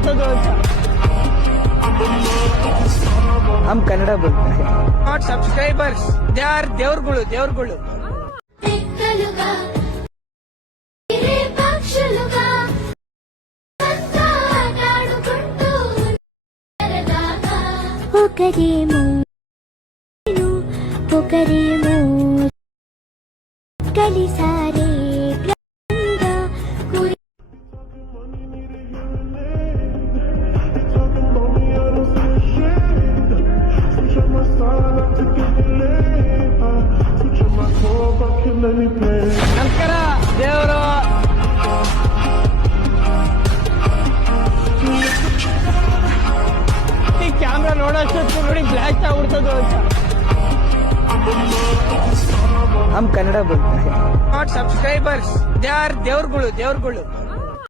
ಹುಡ್ಸೋದು ಅಂತ. हम कन्नड़ बोलते हैं. Not subscribers, they are ದೇವ್ರುಗಳು ದೇವ್ರುಗಳು. ಕಲಿ ಸಾರೆ ನಮಸ್ಕಾರ ದೇವರು. ಈ ಕ್ಯಾಮ್ರಾ ನೋಡೋಷ್ಟು ನೋಡಿ ಬ್ಲಾಸ್ಟ್ ಆಗ್ಬಿಡ್ತದೆ ಅಂತ. हम कन्नड़ बोलते हैं. Not subscribers, they are ದೇವ್ರುಗಳು ದೇವ್ರುಗಳು.